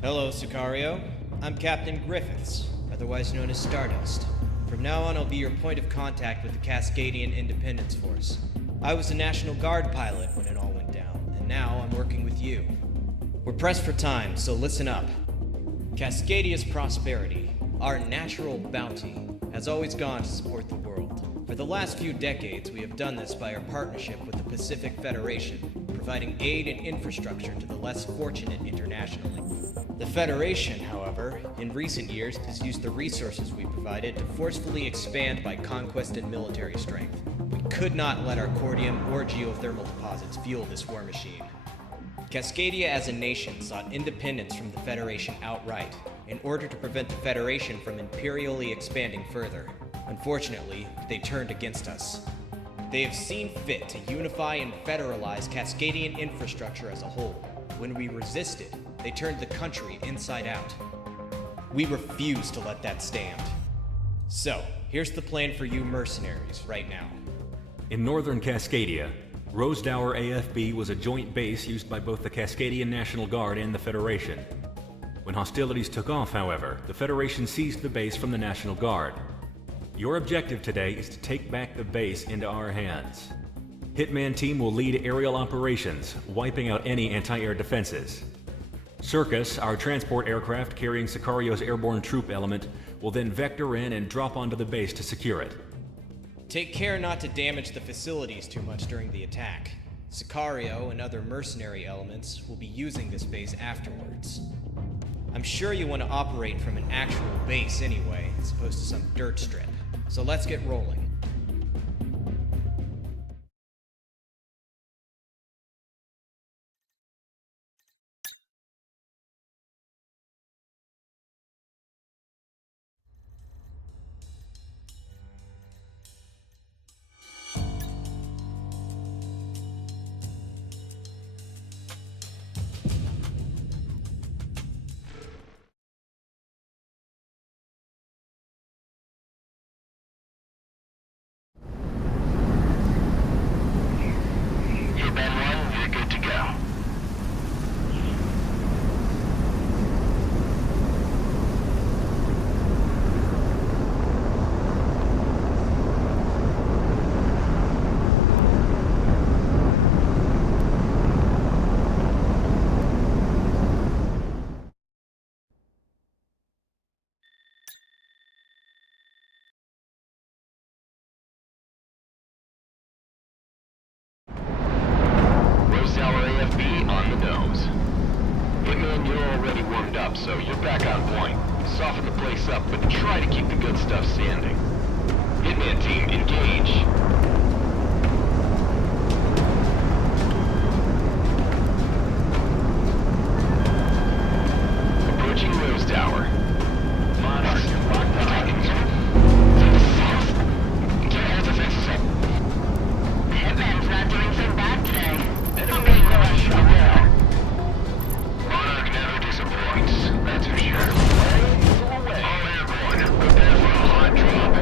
Hello, Sicario. I'm Captain Griffiths, otherwise known as Stardust. From now on, I'll be your point of contact with the Cascadian Independence Force. I was a National Guard pilot when it all went down, and now I'm working with you. We're pressed for time, so listen up. Cascadia's prosperity, our natural bounty, has always gone to support the world. For the last few decades, we have done this by our partnership with the Pacific Federation, providing aid and infrastructure to the less fortunate internationally. The Federation, however, in recent years has used the resources we provided to forcefully expand by conquest and military strength. We could not let our cordium or geothermal deposits fuel this war machine. Cascadia as a nation sought independence from the Federation outright, in order to prevent the Federation from imperially expanding further. Unfortunately, they turned against us. They have seen fit to unify and federalize Cascadian infrastructure as a whole. When we resisted, they turned the country inside out. We refuse to let that stand. So, here's the plan for you mercenaries right now. In northern Cascadia, Rosedower AFB was a joint base used by both the Cascadian National Guard and the Federation. When hostilities took off, however, the Federation seized the base from the National Guard. Your objective today is to take back the base into our hands. Hitman Team will lead aerial operations, wiping out any anti-air defenses. Circus, our transport aircraft carrying Sicario's airborne troop element, will then vector in and drop onto the base to secure it. Take care not to damage the facilities too much during the attack. Sicario and other mercenary elements will be using this base afterwards. I'm sure you want to operate from an actual base anyway, as opposed to some dirt strip. So let's get rolling. So you're back on point. Soften the place up, but try to keep the good stuff standing. Hitman Team, engage. Approaching Rose Tower. Monarch, locked on. Hitman's not doing so bad today. Enemy rush around. Monarch never disappoints, that's for sure. All airborne, prepare for a hard drop.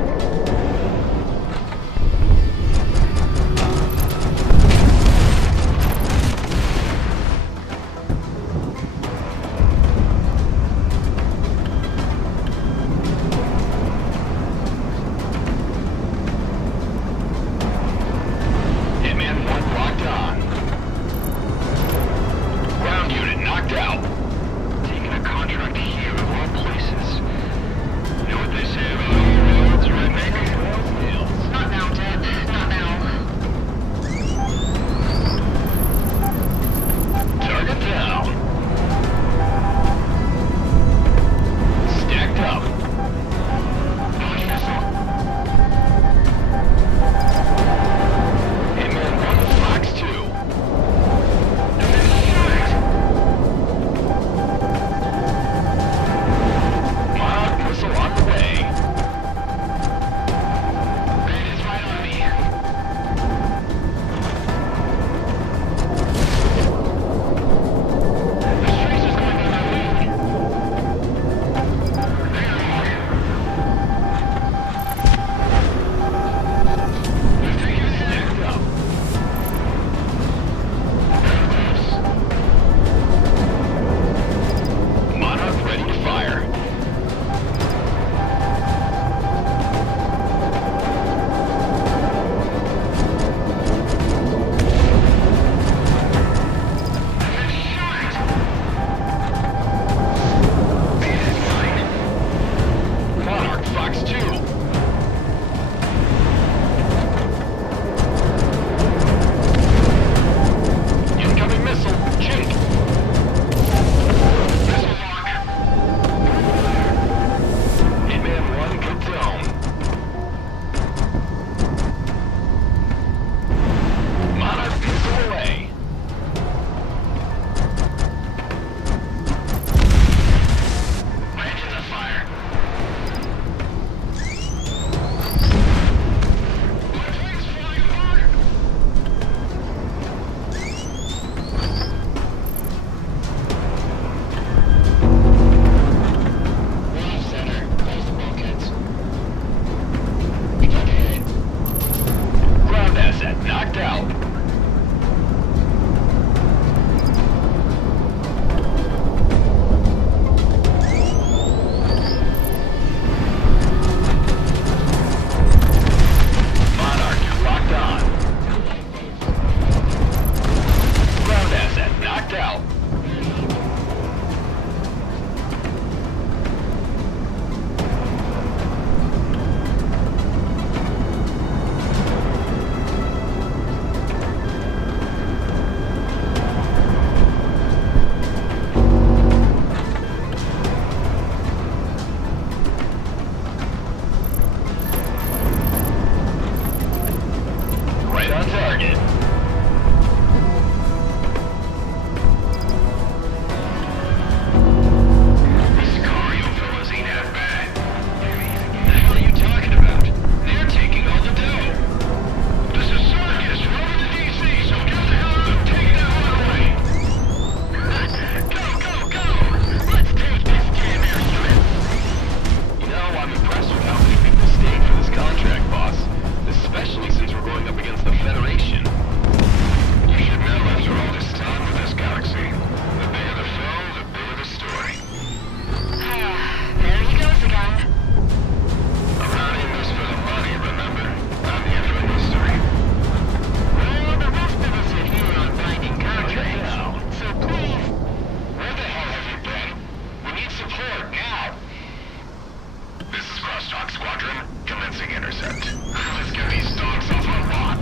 concept. Let's get these dogs off our lot.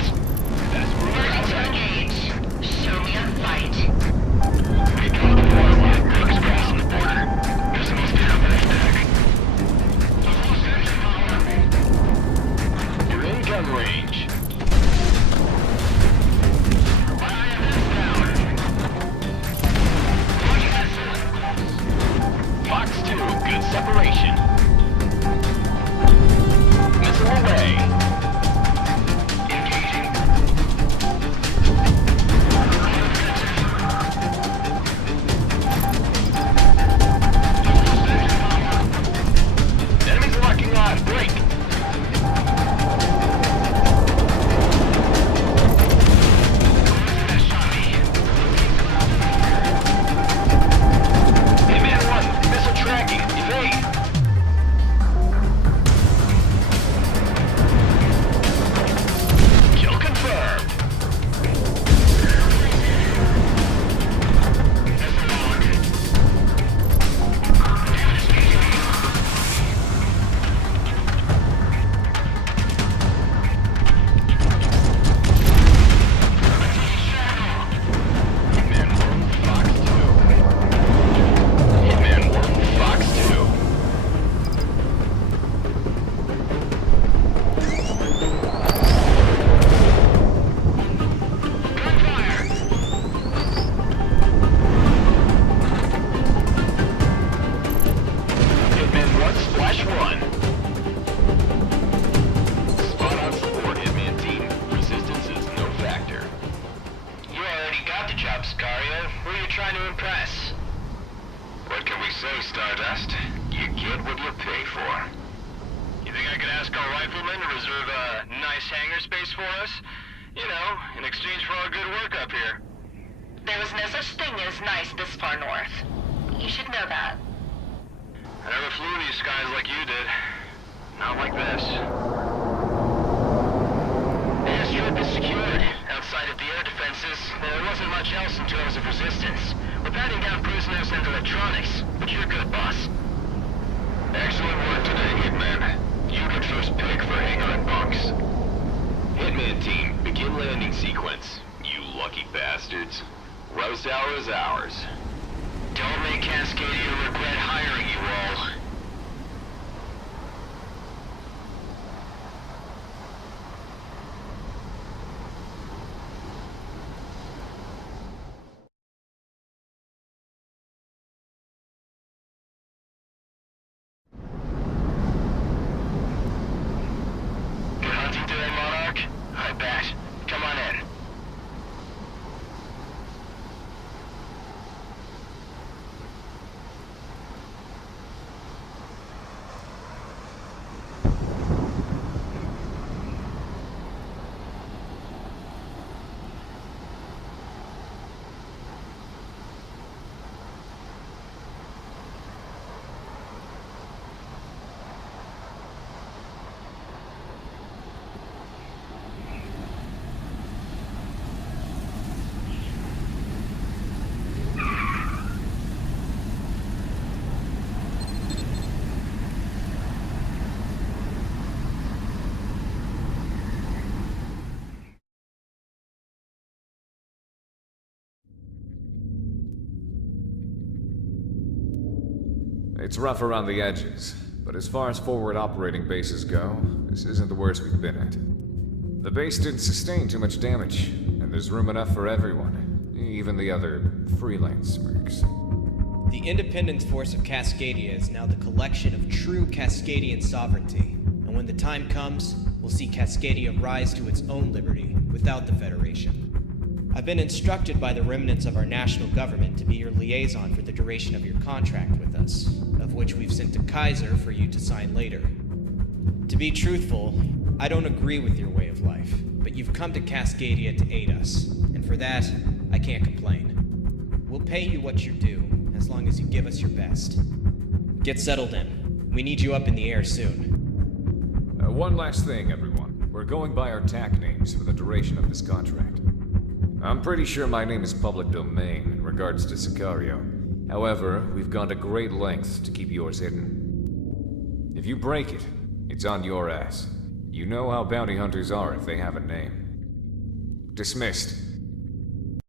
That's where we're Ready to at. engage. Show me a fight. We got the water line. Mercs crossing the border. There's a Homestead up ahead deck. The Homestead is power. You're in gun range. Fox 2, good separation. Missile away. Engaging. Enemies locking on. Break. Hitman 1, missile tracking. Evade. Kill confirmed. Hitman 1, Fox 2. Hitman 1, Fox 2. Gunfire! Hitman 1, Splash 1. Spot on support, Hitman team. Resistance is no factor. You already got the job, Sicario. Who are you trying to impress? What can we say, Stardust? You get what you pay for. You think I could ask our riflemen to reserve a nice hangar space for us? You know, in exchange for our good work up here. There was no such thing as nice this far north. You should know that. I never flew these skies like you did. Not like this. The airstrip is secured. Outside of the air defenses, there wasn't much else in terms of resistance. We're patting down prisoners and electronics, but you're good, boss. Excellent work today, Hitman. You get first pick for hangar and bunks. Hitman team, begin landing sequence. You lucky bastards. Rose Tower is ours. Don't make Cascadia regret hiring you all. Good hunting today, Monarch? I bet. Come on in. It's rough around the edges, but as far as forward operating bases go, this isn't the worst we've been at. The base didn't sustain too much damage, and there's room enough for everyone, even the other freelance mercs. The Independence Force of Cascadia is now the collection of true Cascadian sovereignty, and when the time comes, we'll see Cascadia rise to its own liberty without the Federation. I've been instructed by the remnants of our national government to be your liaison for the duration of your contract with us, of which we've sent to Kaiser for you to sign later. To be truthful, I don't agree with your way of life, but you've come to Cascadia to aid us, and for that, I can't complain. We'll pay you what you're due, as long as you give us your best. Get settled in. We need you up in the air soon. One last thing, everyone. We're going by our TAC names for the duration of this contract. I'm pretty sure my name is public domain in regards to Sicario. However, we've gone to great lengths to keep yours hidden. If you break it, it's on your ass. You know how bounty hunters are if they have a name. Dismissed.